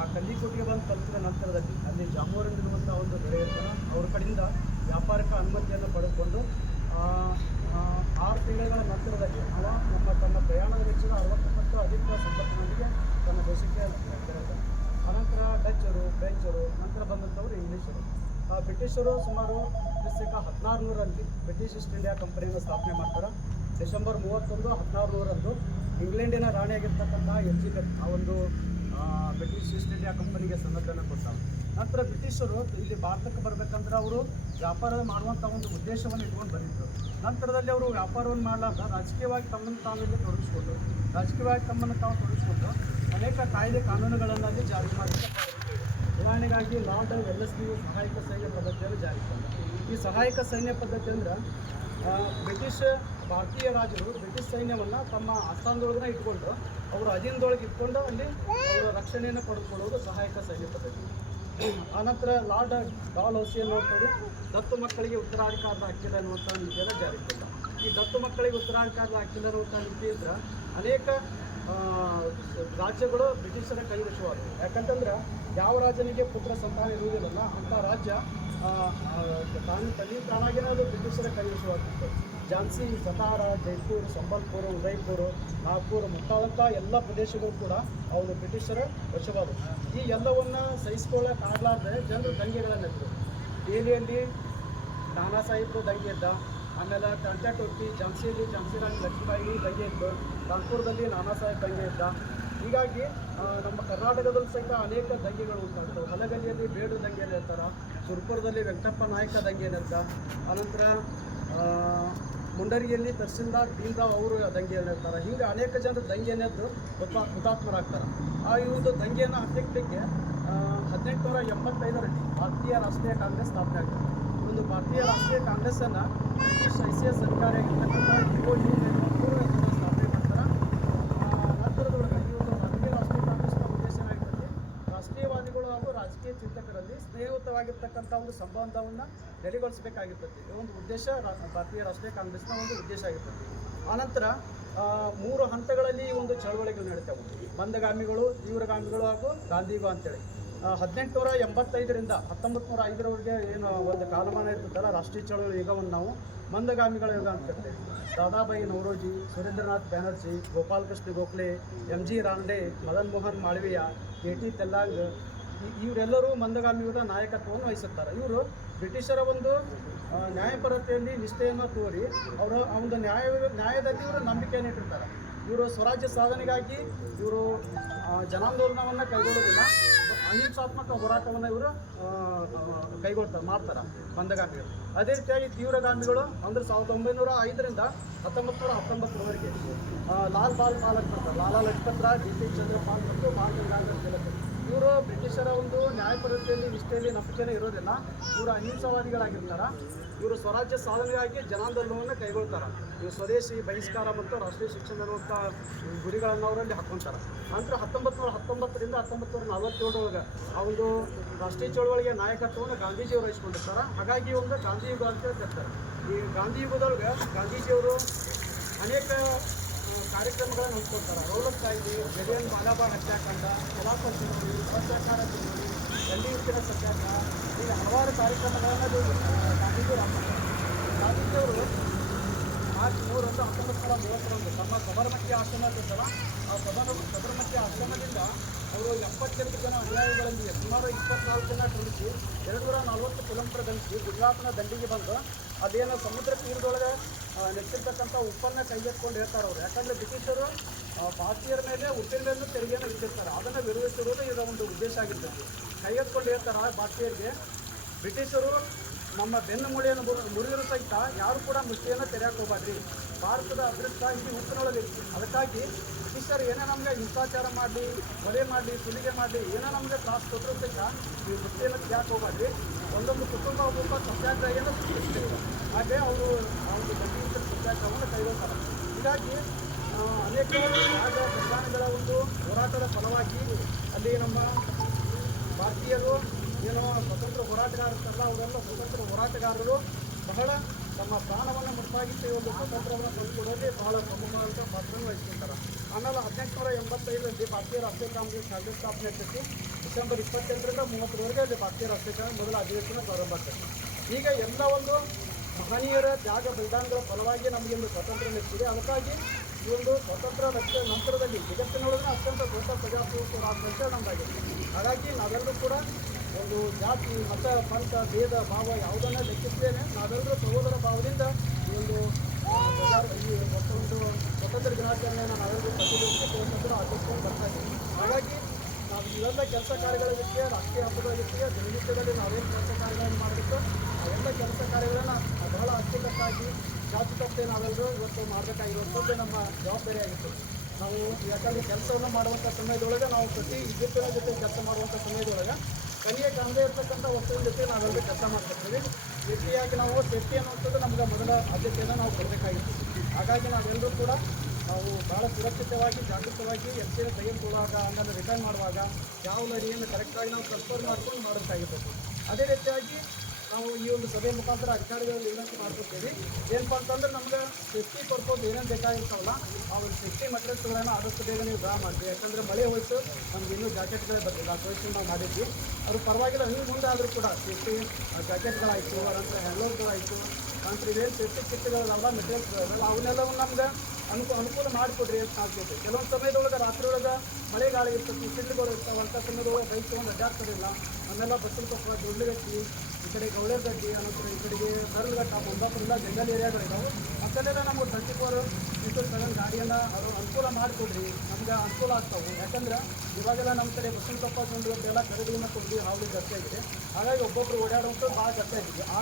ಆ ಕಲ್ಲಿಕೋಟೆಗೆ ಬಂದು ತಲುಪಿದ ನಂತರದಲ್ಲಿ ಅಲ್ಲಿ ಜಾಮೂರನ್ ಎನ್ನುವಂಥ ಒಂದು ಗೆಳೆಯತನ ಅವ್ರ ಕಡೆಯಿಂದ ವ್ಯಾಪಾರಕ್ಕೆ ಅನುಮತಿಯನ್ನು ಪಡೆದುಕೊಂಡು ಆರು ತಿಂಗಳ ನಂತರದಲ್ಲಿ ಅವ ನಮ್ಮ ತನ್ನ ಪ್ರಯಾಣದ ವೆಚ್ಚದ ಪಟ್ಟು ಅಧಿಕ ಸಂಪತ್ತಿನೊಂದಿಗೆ ತನ್ನ ದೇಶಕ್ಕೆ ತೆರಳಿದ. ಅನಂತರ ಡಚ್ಚರು, ಫ್ರೆಂಚರು, ನಂತರ ಬಂದಂಥವರು ಇಂಗ್ಲೀಷರು. ಆ ಬ್ರಿಟಿಷರು ಸುಮಾರು ಕ್ರಿಸ್ತಕ ಹದಿನಾರು ನೂರಲ್ಲಿ ಬ್ರಿಟಿಷ್ ಈಸ್ಟ್ ಇಂಡಿಯಾ ಕಂಪನಿಯನ್ನು ಸ್ಥಾಪನೆ ಮಾಡ್ತಾರೆ. ಡಿಸೆಂಬರ್ ಮೂವತ್ತೊಂದು ಹದಿನಾರು ನೂರಂದು ಇಂಗ್ಲೆಂಡಿನ ರಾಣಿಯಾಗಿರ್ತಕ್ಕಂಥ ಎಲ್ಜಿಬೆತ್, ಆ ಒಂದು ಬ್ರಿಟಿಷ್ ಈಸ್ಟ್ ಇಂಡಿಯಾ ಕಂಪನಿಗೆ ಸನ್ನದ್ಧನ ಕೊಟ್ಟರು. ನಂತರ ಬ್ರಿಟಿಷರು ಇಲ್ಲಿ ಭಾರತಕ್ಕೆ ಬರಬೇಕಂದ್ರೆ ಅವರು ವ್ಯಾಪಾರ ಮಾಡುವಂಥ ಒಂದು ಉದ್ದೇಶವನ್ನು ಇಟ್ಕೊಂಡು ಬಂದಿದ್ದರು ನಂತರದಲ್ಲಿ ಅವರು ವ್ಯಾಪಾರವನ್ನು ಮಾಡಲಾರ್ದ ರಾಜಕೀಯವಾಗಿ ತಮ್ಮನ್ನು ತಾವಿಲ್ಲಿ ತೊಡಗಿಸ್ಕೊಂಡು, ರಾಜಕೀಯವಾಗಿ ತಮ್ಮನ್ನು ತಾವು ತೊಡಗಿಸ್ಕೊಂಡು ಅನೇಕ ಕಾಯ್ದೆ ಕಾನೂನುಗಳನ್ನು ಅಲ್ಲಿ ಜಾರಿ ಮಾಡಲಿಕ್ಕೆ. ಉದಾಹರಣೆಗಾಗಿ ಲಾರ್ಡ್ ವೆಲ್ಲಸ್ಲಿ ಸಹಾಯಕ ಸೈನ್ಯ ಪದ್ಧತಿಯನ್ನು ಜಾರಿ ಈ ಸಹಾಯಕ ಸೈನ್ಯ ಪದ್ಧತಿ ಅಂದ್ರೆ ಬ್ರಿಟಿಷ್ ಭಾರತೀಯ ರಾಜರು ಬ್ರಿಟಿಷ್ ಸೈನ್ಯವನ್ನು ತಮ್ಮ ಆಸ್ಥಾನದೊಳಗನೆ ಇಟ್ಕೊಂಡು ಅವರ ಅಧೀನದೊಳಗೆ ಇಟ್ಕೊಂಡು ಅಲ್ಲಿ ಅವರ ರಕ್ಷಣೆಯನ್ನು ಪಡೆದುಕೊಳ್ಳುವುದು ಸಹಾಯಕ ಸೈನ್ಯ ಪದ್ಧತಿ. ಆನಂತರ ಲಾರ್ಡ್ ಡಾಲ್ ಹೌಸಿ ಅನ್ನುವಂಥದ್ದು ದತ್ತು ಮಕ್ಕಳಿಗೆ ಉತ್ತರಾಧಿಕಾರದ ಹಕ್ಕಿಲ್ಲ ಅನ್ನುವಂಥ ನೀತಿಯನ್ನು ಜಾರಿಗೆ ತಂದ ಈ ದತ್ತು ಮಕ್ಕಳಿಗೆ ಉತ್ತರಾಧಿಕಾರದ ಹಕ್ಕಿಲ್ಲ ಅನ್ನುವಂಥ ನೀತಿಯಿಂದ ಅನೇಕ ರಾಜ್ಯಗಳು ಬ್ರಿಟಿಷರ ಕೈವಶವಾದವು. ಯಾಕಂತಂದ್ರೆ ಯಾವ ರಾಜನಿಗೆ ಪುತ್ರ ಸಂತಾನ ಇರುವುದಿಲ್ಲ ಅಂಥ ರಾಜ್ಯ ತಾನು ತನ್ನ ತಾನಾಗಿರೋದು ಅದು ಬ್ರಿಟಿಷರ ಕೈವಶವಾಗಿತ್ತು ಝಾನ್ಸಿ, ಸತಾರ, ಜೈಪುರ್, ಸಂಬಲ್ಪುರ, ಉದಯ್ಪುರ್, ನಾಗ್ಪುರ್, ಮುಂತಾದಂಥ ಎಲ್ಲ ಪ್ರದೇಶಗಳು ಕೂಡ ಅವರು ಬ್ರಿಟಿಷರ ವಶವಾದವು. ಈ ಎಲ್ಲವನ್ನ ಸಹಿಸ್ಕೊಳ್ಳೋಕ್ಕಾಗಲಾರ್ದೆ ಜನರು ದಂಗೆಗಳನ್ನೆದ್ರು ದೆಹಲಿಯಲ್ಲಿ ನಾನಾ ಸಾಹೇಬ್ರು ದಂಗೆ ಇದ್ದ ಆಮೇಲೆ ತಂಟೆ ಝಾನ್ಸಿಯಲ್ಲಿ ಝಾನ್ಸಿ ರಾಣಿ ಲಕ್ಷ್ಮೀಬಾಯಿ ದಂಗೆ ಇತ್ತು ಕಾನ್ಪುರದಲ್ಲಿ ನಾನಾ ಸಾಹೇಬ್ ದಂಗೆ ಇದ್ದ ಹೀಗಾಗಿ ನಮ್ಮ ಕರ್ನಾಟಕದಲ್ಲಿ ಸಹಿತ ಅನೇಕ ದಂಗೆಗಳು ಉಂಟಾಗ್ತವೆ. ಹಲಗಲಿಯಲ್ಲಿ ಬೇಡು ದಂಗೆ ಇರ್ತಾರ ಸುರ್ಪುರದಲ್ಲಿ ವೆಂಕಟಪ್ಪ ನಾಯಕ ದಂಗೆ ನಡೆಸ ಅನಂತರ ಮುಂಡರಿಯಲ್ಲಿ ತಹಸೀಲ್ದಾರ್ ಬೀಲ್ದಾವ್ ಅವರು ದಂಗೆ ಇರ್ತಾರೆ ಹಿಂಗೆ ಅನೇಕ ಜನರು ದಂಗೆನೆದ್ದು ಹುತಾ ಹುತಾತ್ಮರಾಗ್ತಾರೆ. ಆ, ಈ ಒಂದು ದಂಗೆಯನ್ನು ಹತ್ತಿಕ್ಕಲಿಕ್ಕೆ ಹದಿನೆಂಟುನೂರ ಎಂಬತ್ತೈದರಲ್ಲಿ ಭಾರತೀಯ ರಾಷ್ಟ್ರೀಯ ಕಾಂಗ್ರೆಸ್ ಸ್ಥಾಪನೆ ಆಗ್ತದೆ. ಒಂದು ಭಾರತೀಯ ರಾಷ್ಟ್ರೀಯ ಕಾಂಗ್ರೆಸ್ಸನ್ನು ಬ್ರಿಟಿಷ್ ಐ ಸಿ ಎಸ್ ಅಧಿಕಾರಿಯಾಗಿರ್ತಕ್ಕಂಥ ಇಒ ಯು ನೆಹರು ಇದನ್ನು ಸ್ಥಾಪನೆ ಮಾಡ್ತಾರೆ ಆ, ನಂತರದೊಳಗೆ ಈ ಒಂದು ಭಾರತೀಯ ರಾಷ್ಟ್ರೀಯ ಕಾಂಗ್ರೆಸ್ನ ಉದ್ದೇಶ ಏನಾಗಿರ್ತದೆ ರಾಷ್ಟ್ರೀಯವಾದಿಗಳು ಹಾಗೂ ರಾಜಕೀಯ ಚಿಂತಕರಲ್ಲಿ ಸ್ನೇಹಯುತವಾಗಿರ್ತಕ್ಕಂಥ ಒಂದು ಸಂಬಂಧವನ್ನು ನೆಲೆಗೊಳಿಸಬೇಕಾಗಿರ್ತದೆ. ಈ ಒಂದು ಉದ್ದೇಶ ಭಾರತೀಯ ರಾಷ್ಟ್ರೀಯ ಕಾಂಗ್ರೆಸ್ನ ಒಂದು ಉದ್ದೇಶ ಆಗಿರ್ತದೆ. ಆನಂತರ ಮೂರು ಹಂತಗಳಲ್ಲಿ ಈ ಒಂದು ಚಳವಳಿಗಳು ನಡೀತಾವೆ ಮಂದಗಾಮಿಗಳು, ತೀವ್ರಗಾಮಿಗಳು ಹಾಗೂ ಗಾಂಧೀಗ ಅಂತೇಳಿ. ಹದಿನೆಂಟುನೂರ ಎಂಬತ್ತೈದರಿಂದ ಹತ್ತೊಂಬತ್ತು ನೂರ ಐದರವರೆಗೆ ಏನು ಒಂದು ಕಾಲಮಾನ ಇರ್ತದಲ್ಲ, ರಾಷ್ಟ್ರೀಯ ಚಳವಳಿ ಯುಗವನ್ನು ನಾವು ಮಂದಗಾಮಿಗಳ ಯುಗ ಅಂತ ಕರಿತೇವೆ. Dadabhai Naoroji, Surendranath Banerjee, Gopalakrishna Gokhale, M G Ranade, Madan Mohan Malaviya, K T Telang ಇವರೆಲ್ಲರೂ ಮಂದಗಾಮಿಯುಗದ ನಾಯಕತ್ವವನ್ನು ವಹಿಸುತ್ತಾರೆ. ಇವರು ಬ್ರಿಟಿಷರ ಒಂದು ನ್ಯಾಯಪರತೆಯಲ್ಲಿ ನಿಷ್ಠೆಯನ್ನು ತೋರಿ ಅವರ ಒಂದು ನ್ಯಾಯ, ನ್ಯಾಯದಲ್ಲಿ ಇವರು ನಂಬಿಕೆಯನ್ನು ಇಟ್ಟಿರ್ತಾರೆ. ಇವರು ಸ್ವರಾಜ್ಯ ಸಾಧನೆಗಾಗಿ ಇವರು ಜನಾಂದೋಲನವನ್ನು ಕೈಗೊಳ್ಳೋದಿಲ್ಲ. ಅಹಿಂಸಾತ್ಮಕ ಹೋರಾಟವನ್ನು ಇವರು ಕೈಗೊಳ್ತಾರೆ, ಮಾಡ್ತಾರೆ ಮಂದಗಾಮಿಗಳು. ಅದೇ ರೀತಿಯಾಗಿ ತೀವ್ರಗಾಮಿಗಳು ಅಂದರೆ ಸಾವಿರದ ಒಂಬೈನೂರ ಐದರಿಂದ ಹತ್ತೊಂಬತ್ತು ನೂರ ಹತ್ತೊಂಬತ್ತರವರೆಗೆ ಲಾಲ್ ಬಾಲ್ ಬರ್ತಾರೆ ಲಾಲಾ ಲಜಪತ್ ರಾಯ್, ಡಿ ಪಿ ಚಂದ್ರಪಾಲ್ ಮತ್ತು ಬಾಲ್ ಗಂಗಾಧರ್ ತಿಲಕ್ ಇವರು ಬ್ರಿಟಿಷರ ಒಂದು ನ್ಯಾಯಪದ್ಧತಿಯಲ್ಲಿ ನಿಷ್ಠೆಯಲ್ಲಿ ನಂಬಿಕೆನೇ ಇರೋದಿಲ್ಲ. ಇವರು ಅಹಿಂಸಾವಾದಿಗಳಾಗಿರ್ತಾರೆ. ಇವರು ಸ್ವರಾಜ್ಯ ಸಾಧನೆಗಾಗಿ ಜನಾಂದೋಲನವನ್ನು ಕೈಗೊಳ್ತಾರೆ. ಇವರು ಸ್ವದೇಶಿ ಬಹಿಷ್ಕಾರ ಮತ್ತು ರಾಷ್ಟ್ರೀಯ ಶಿಕ್ಷಣ ಅನ್ನುವಂಥ ಗುರಿಗಳನ್ನು ಅವರಲ್ಲಿ ಹಾಕ್ಕೊಂತಾರೆ ನಂತರ ಹತ್ತೊಂಬತ್ತು ನೂರ ಹತ್ತೊಂಬತ್ತರಿಂದ ಹತ್ತೊಂಬತ್ತು ನೂರ ನಲವತ್ತೇಳರೊಳಗೆ ಆ ಒಂದು ರಾಷ್ಟ್ರೀಯ ಚಳವಳಿಗೆ ನಾಯಕತ್ವವನ್ನು ಗಾಂಧೀಜಿಯವರು ವಹಿಸ್ಕೊಂಡಿರ್ತಾರೆ. ಹಾಗಾಗಿ ಒಂದು ಗಾಂಧಿ ಯುಗ ಅಂತ ಹೇಳ್ತಾರೆ. ಈ ಗಾಂಧಿ ಯುಗದೊಳಗೆ ಗಾಂಧೀಜಿಯವರು ಅನೇಕ ಕಾರ್ಯಕ್ರಮಗಳನ್ನು ಹಮ್ಮಿಕೊಳ್ತಾರೆ ರೌಲತ್ ಕಾಯ್ದೆ ಜಲಿಯನ್ ಬಾಲಾಬಾಗ್ ಹತ್ಯಾಕಾಂಡ ಕಲಾಪ ಚುನಾವಣೆ ಭ್ರಷ್ಟಾಚಾರ ಚುನಾವಣೆ ದಂಡಿ ಉಕ್ಕಿನ ಸತ್ಯಾಗ್ರಹ ಈಗ ಹಲವಾರು ಕಾರ್ಯಕ್ರಮಗಳನ್ನು ಗಾಂಧೀಜಿಯವರು ಹಮ್ಮಿಕೊಳ್ತಾರೆ ಗಾಂಧೀಜಿಯವರು ಮಾರ್ಚ್ ಮೂರರಂದು ಹತ್ತೊಂಬತ್ತು ಸಾವಿರದ ಮೂವತ್ತರಂದು ತಮ್ಮ ಸಬರಮತಿ ಇರುತ್ತಲ್ಲ ಆ ಸಬರ ಸಬರಮತಿ ಆಶ್ರಮದಿಂದ ಅವರು ಎಪ್ಪತ್ತೆಂಟು ಜನ ಅನುಯಾಯಿಗಳೊಂದಿಗೆ ಸುಮಾರು ಇಪ್ಪತ್ನಾಲ್ಕು ಜನ ಕುಳಿತು ಎರಡು ನೂರ ನಲವತ್ತು ಕಿಲೋಮೀಟರ್ ಗಂಟೆ ಗುಜರಾತ್ನ ದಂಡಿಗೆ ಬಂದು ಅದೇನು ಸಮುದ್ರ ತೀರದೊಳಗೆ ನೆಚ್ಚಿರ್ತಕ್ಕಂಥ ಉಪ್ಪನ್ನು ಕೈಗೆತ್ಕೊಂಡು ಹೇಳ್ತಾರೆ ಅವರು. ಯಾಕಂದರೆ ಬ್ರಿಟಿಷರು ಭಾರತೀಯರ ಮೇಲೆ ಉಪ್ಪಿನ ಮೇಲೆ ತೆರಿಗೆಯನ್ನು ವಿಧಿಸ್ತಾರೆ ಅದನ್ನು ವಿರೋಧಿಸಿರುವುದು ಇದರ ಒಂದು ಉದ್ದೇಶ ಆಗಿರ್ತದೆ. ಕೈಗೆತ್ಕೊಂಡು ಹೇಳ್ತಾರೆ ಭಾರತೀಯರಿಗೆ? ಬ್ರಿಟಿಷರು ನಮ್ಮ ಬೆನ್ನು ಮೂಳೆಯನ್ನು ಮುರಿದಿರೋ ಸಹಿತ ಯಾರು ಕೂಡ ಮುಷ್ಟಿಯನ್ನು ತೆರೆಯಕ್ಕೆ ಹೋಗ್ಬಾರ್ರಿ ಭಾರತದ ಅದೃಷ್ಟ ಇಲ್ಲಿ ಉಪ್ಪಿನೊಳಗೆ ಅದಕ್ಕಾಗಿ ಬ್ರಿಟಿಷರು ಏನೇ ನಮಗೆ ಹಿಂಸಾಚಾರ ಮಾಡಲಿ, ಕೊಲೆ ಮಾಡಲಿ, ಸುಲಿಗೆ ಮಾಡಲಿ, ಏನೋ ನಮಗೆ ತ್ರಾಸು ಕೊಟ್ಟರು ಸಹಿತ ಈ ಮುಷ್ಟಿಯನ್ನು ತೆರೆಯಕ್ಕೆ ಹೋಗ್ಬಾರ್ರಿ ಒಂದೊಂದು ಕುಟುಂಬ ಒಬ್ಬೊಬ್ಬ ಸತ್ಯಾಗ್ರಹಿಯನ್ನು ಸೃಷ್ಟಿಸ್ತಾರೆ ಹಾಗೆ ಅವರು ಒಂದು ಗಂಭೀರ ಸತ್ಯಾಗ್ರಹವನ್ನು ಕೈಗೊಳ್ತಾರೆ. ಹೀಗಾಗಿ ಅನೇಕ ರಾಜ ಪ್ರಧಾನಿಗಳ ಒಂದು ಹೋರಾಟದ ಫಲವಾಗಿ ಅಲ್ಲಿ ನಮ್ಮ ಭಾರತೀಯರು ಏನೋ ಸ್ವತಂತ್ರ ಹೋರಾಟಗಾರರಲ್ಲ, ಅವರೆಲ್ಲ ಸ್ವತಂತ್ರ ಹೋರಾಟಗಾರರು. ಬಹಳ ತಮ್ಮ ಸ್ಥಾನವನ್ನು ಮುಟ್ಟಾಗಿತ್ತು ಈ ಒಂದು ಸ್ವತಂತ್ರವನ್ನು ತಂದುಕೊಡೋದೇ ಬಹಳ ಪ್ರಮುಖವಾದಂಥ ಪಾತ್ರವನ್ನು ವಹಿಸ್ಕೊಂತಾರೆ ಆಮೇಲೆ ಹದಿನೆಂಟುನೂರ ಎಂಬತ್ತೈದರಲ್ಲಿ ಭಾರತೀಯ ರಾಷ್ಟ್ರೀಯ ಕಾಂಗ್ರೆಸ್ ಕಾಂಗ್ರೆಸ್ ಸ್ಥಾಪನೆ ಆಗ್ತೈತಿ ಡಿಸೆಂಬರ್ ಇಪ್ಪತ್ತೆಂಟರಿಂದ ಮೂವತ್ತರವರೆಗೆ ಅಲ್ಲಿ ಭಾರತೀಯ ರಾಷ್ಟ್ರೀಯ ಕಾಂಗ್ರೆಸ್ ಮೊದಲ ಅಧಿವೇಶನ ಪ್ರಾರಂಭ ಆಗ್ತದೆ ಈಗ ಎಲ್ಲ ಒಂದು ಮಹನೀಯರ ತ್ಯಾಗ ಬಲಿದಾನಗಳ ಫಲವಾಗಿ ನಮಗೆ ಒಂದು ಸ್ವಾತಂತ್ರ್ಯ ಲಭಿಸಿದೆ ಅದಕ್ಕಾಗಿ ಈ ಒಂದು ಸ್ವತಂತ್ರ ಲಕ್ಷ ನಂತರದಲ್ಲಿ ಜಗತ್ತಿನೊಳಗೆ ಅತ್ಯಂತ ದೊಡ್ಡ ಪ್ರಜಾಪ್ರಭುತ್ವ ರಾಷ್ಟ್ರ ಅಂತ ನಮ್ಮದಾಗಿದೆ ಹಾಗಾಗಿ ನಾವೆಲ್ಲರೂ ಕೂಡ ಒಂದು ಜಾತಿ, ಮತ, ಪಂಥ, ಭೇದ, ಭಾವ ಯಾವುದನ್ನ ಲೆಕ್ಕಿಸದೇನೆ ನಾವೆಲ್ಲರೂ ಸಹೋದರ ಭಾವದಿಂದ ಈ ಒಂದು ಈ ಒಂದು ಸ್ವತಂತ್ರ ದಿನಾಚರಣೆಯನ್ನು ನಾವೆಲ್ಲರೂ ಪ್ರತಿ ವರ್ಷ ಆಚರಿಸ್ಕೊಂಡು ಬರ್ತಾ ಇದ್ದೀವಿ. ಹಾಗಾಗಿ ನಾವು ಇವೆಲ್ಲ ಕೆಲಸ ಕಾರ್ಯಗಳ ಜೊತೆಗೆ, ರಾಷ್ಟ್ರೀಯ ಹಬ್ಬಗಳ ದಿನನಿತ್ಯದಲ್ಲಿ ನಾವೇನು ಕೆಲಸ ಕಾರ್ಯಗಳನ್ನು ಮಾಡಬೇಕು, ಅವೆಲ್ಲ ಕೆಲಸ ಕಾರ್ಯಗಳನ್ನು ಬಹಳ ಜಾತಿ ತಪ್ಪೆ ನಾವೆಲ್ಲರೂ ಇವತ್ತು ಮಾಡಬೇಕಾಗಿರುವಂಥದ್ದು ನಮ್ಮ ಜವಾಬ್ದಾರಿ ಆಗಿರ್ತದೆ ನಾವು ಯಾಕಂದರೆ ಕೆಲಸವನ್ನು ಮಾಡುವಂಥ ಸಮಯದೊಳಗೆ ನಾವು ಪ್ರತಿ ವಿದ್ಯುತ್ತಿನ ಜೊತೆ ಕೆಲಸ ಮಾಡುವಂಥ ಸಮಯದೊಳಗೆ ಕಾಣದೇ ಇರ್ತಕ್ಕಂಥ ವಸ್ತುಗಳ ಜೊತೆ ನಾವೆಲ್ಲ ಕೆಲಸ ಮಾಡ್ತಿರ್ತೀವಿ. ರೀತಿಯಾಗಿ ನಾವು ಸೇಫ್ಟಿ ಅನ್ನುವಂಥದ್ದು ನಮ್ಗೆ ಮೊದಲ ಆದ್ಯತೆಯನ್ನು ನಾವು ಕೊಡಬೇಕಾಗಿತ್ತು. ಹಾಗಾಗಿ ನಾವೆಲ್ಲರೂ ಕೂಡ ನಾವು ಭಾಳ ಸುರಕ್ಷಿತವಾಗಿ, ಜಾಗೃತವಾಗಿ ಹೆಚ್ಚಿನ ತೆಗೆದುಕೊಳ್ಳುವಾಗ ಆಮೇಲೆ ರಿಟರ್ನ್ ಮಾಡುವಾಗ, ಯಾವ ಲರಿಯನ್ನು ಕರೆಕ್ಟಾಗಿ ನಾವು ಕನ್ಫರ್ಮ್ ಮಾಡ್ಕೊಂಡು ಮಾಡಬೇಕಾಗಿರ್ತದೆ ಅದೇ ರೀತಿಯಾಗಿ ನಾವು ಈ ಒಂದು ಸಭೆ ಮುಖಾಂತರ ಅಧಿಕಾರಿಗಳಲ್ಲಿ ವಿನಂತಿ ಮಾಡ್ಕೊತೀವಿ ಏನಪ್ಪ ಅಂತಂದ್ರೆ ನಮ್ಗೆ ಸೇಫ್ಟಿ ಪರ್ಪೋಸ್ ಏನೇನು ಬೇಕಾಗಿರ್ತಾವಲ್ಲ, ಆ ಒಂದು ಸೇಫ್ಟಿ ಮೆಟೀರಿಯಲ್ಸ್ಗಳನ್ನು ಆದಷ್ಟು ಬೇಗ ನೀವು ಡ್ರಾ ಮಾಡಿದ್ವಿ ಯಾಕಂದರೆ ಮಳೆ ಹೋಯ್ತು, ನಮ್ಗೆ ಇನ್ನೂ ಜಾಕೆಟ್ಗಳೇ ಬರಲಿಲ್ಲ. ಸೊಲ್ಯೂಷನ್ ನಾವು ಮಾಡಿದ್ವಿ. ಅದು ಪರವಾಗಿಲ್ಲ ಹಿಂಗೆ ಮುಂದೆ ಆದರೂ ಕೂಡ ಸೇಫ್ಟಿ ಜಾಕೆಟ್ಗಳಾಯಿತು ಅನಂತರ ಹ್ಯಾಂಡ್ಲೋರ್ಗಳಾಯಿತು ನಂತರ ಇದೇನು ಸೇಫ್ಟಿ ಕಿಟ್ಗಳಲ್ಲ ಮೆಟೀರಿಯಲ್ಸ್ಗಳಲ್ಲ ಅವನ್ನೆಲ್ಲವೂ ನಮ್ಗೆ ಅನುಕೂಲ ಅನುಕೂಲ ಮಾಡಿಕೊಡ್ರಿ ಅಂತ ಆಗ್ತೈತೆ. ಕೆಲವೊಂದು ಸಮಯದೊಳಗೆ ರಾತ್ರಿ ಒಳಗೆ ಮಳೆ ಗಾಳಿ ಇರ್ತೈತಿ ಸಿಡ್ಲುಗಳು ಇರ್ತಾವೆ ಅಂಥ ಸಮಯದೊಳಗೆ ಬೈಕ್ ತೊಗೊಂಡು ಅವನ್ನೆಲ್ಲ ಆಮೇಲೆ ಬಸ್ಸಲ್ಲಿ ಕೊಪ್ಪ ದೊಡ್ಡಗಟ್ಟಿ ಈ ಕಡೆ ಗೌಳೆಗಟ್ಟಿ ಅನಂತರ ಈ ಕಡೆಗೆ ನರಳಘಟ್ಟ ಮುಂದಾಪುರ ಜಂಗಲ್ ಏರಿಯಾಗಳಿದಾವೆ ಮತ್ತೆಲ್ಲ ನಮಗೆ ಟ್ವೆಂಟಿ ಫೋರ್ ಇಂಟು ಸೆವೆನ್ ಗಾಡಿಯನ್ನು ಅದು ಅನುಕೂಲ ಮಾಡಿಕೊಡ್ರಿ. ನಮ್ಗೆ ಅನುಕೂಲ ಆಗ್ತಾವೆ. ಯಾಕಂದ್ರೆ ಇವಾಗೆಲ್ಲ ನಮ್ಮ ಕಡೆ ಬಸ್ಸಲ್ಲಿ ಕೊಪ್ಪ ಎಲ್ಲ ಖರೀದಿನ ಕೊಡ್ಲಿ ಹಾವಳಿ ಜಾಸ್ತಿ ಆಗಿದೆ. ಹಾಗಾಗಿ ಒಬ್ಬೊಬ್ಬರು ಓಡಾಡುವಂಥದ್ದು ಭಾಳ ಜಾಸ್ತಿ ಆಗಿದೆ. ಆ